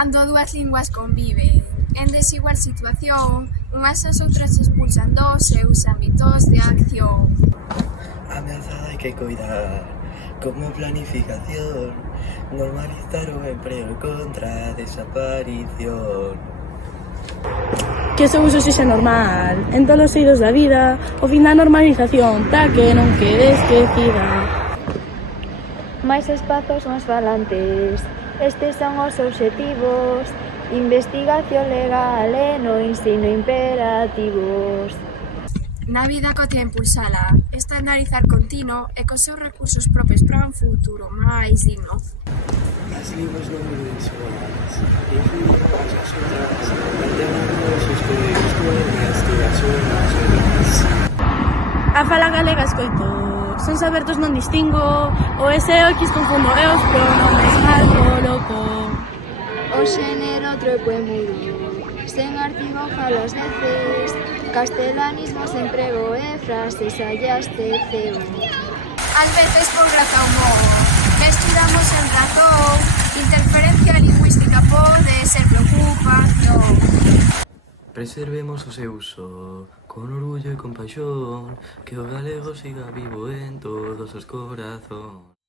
Cando dúas linguas conviven en desigual situación, unhas ás outras expulsan dos seus ámbitos de acción. Ameazada hai que coidar, como planificación, normalizar o emprego contra a desaparición. Que o seu uso sexa normal, en todos os eidos da vida, o fin da normalización, para que non quede esquecida. Máis espazos máis falantes, estes son os obxectivos, investigación legal e no ensino imperativos. Na vida cotiá impulsala, estandarizar continuo e cos seus recursos propios para un futuro máis digno. As linguas non visuais influyen unhas ás outras, integrando os estudios coa investigación nacionais. A fala galega escoito, sons abertos non distingo, o ese e o X confundo e os pronomes mal coloco. O xénero tropo e mudo, sen artigo falas veces, castelanismos emprego e frases allas teceo. Ás veces por graza humor, mesturamos en razón, interferencia lingüística pode ser preocupación. Preservemos o seu uso, con orgullo e con paixón, que o galego siga vivo en todos os corazóns.